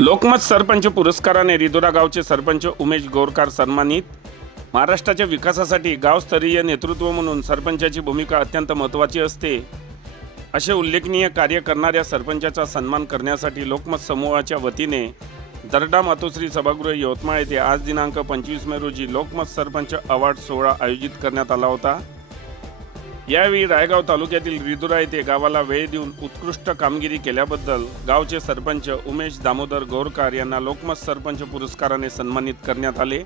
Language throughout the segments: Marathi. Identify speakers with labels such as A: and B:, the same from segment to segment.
A: लोकमत सरपंच पुरस्काराने रिदोरा गावचे सरपंच उमेश गोरकार सन्मानित महाराष्ट्राच्या विकासासाठी गावस्तरीय नेतृत्व म्हणून सरपंचाची भूमिका अत्यंत महत्त्वाची असते असे उल्लेखनीय कार्य करणाऱ्या सरपंचाचा सन्मान करण्यासाठी लोकमत समूहाच्या वतीने दरडा मातोश्री सभागृह यवतमाळ येथे आज दिनांक पंचवीस मे रोजी लोकमत सरपंच अवॉर्ड सोहळा आयोजित करण्यात आला होता यावेळी रायगाव तालुक्यातील रिदुरा येथे गावाला वेळ देऊन उत्कृष्ट कामगिरी केल्याबद्दल गावचे सरपंच उमेश दामोदर गोरकार यांना लोकमत सरपंच पुरस्काराने सन्मानित करण्यात आले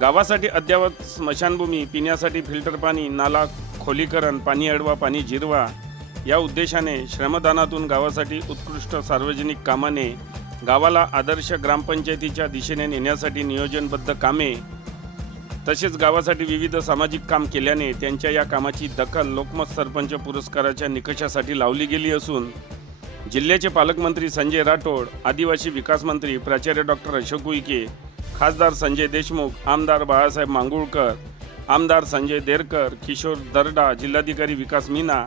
A: गावासाठी अद्यावत स्मशानभूमी पिण्यासाठी फिल्टर पाणी नाला खोलीकरण पाणी अडवा पाणी जिरवा या उद्देशाने श्रमदानातून गावासाठी उत्कृष्ट सार्वजनिक कामाने गावाला आदर्श ग्रामपंचायतीच्या दिशेने नेण्यासाठी नियोजनबद्ध कामे तसेच गावासाठी विविध सामाजिक काम केल्याने त्यांच्या या कामाची दखल लोकमत सरपंच पुरस्काराच्या निकषासाठी लावली गेली असून जिल्ह्याचे पालकमंत्री संजय राठोड आदिवासी विकास मंत्री प्राचार्य डॉक्टर अशोक उईके खासदार संजय देशमुख आमदार बाळासाहेब मांगुळकर आमदार संजय देरकर किशोर दर्डा जिल्हाधिकारी विकास मीना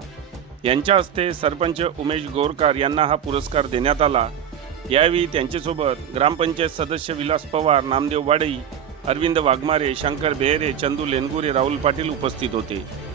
A: यांच्या हस्ते सरपंच उमेश गोरकार यांना हा पुरस्कार देण्यात आला यावेळी त्यांच्यासोबत ग्रामपंचायत सदस्य विलास पवार नामदेव वाडई अरविंद वाघमारे शंकर बेहरे चंदू लेनगुरे राहुल पाटील उपस्थित होते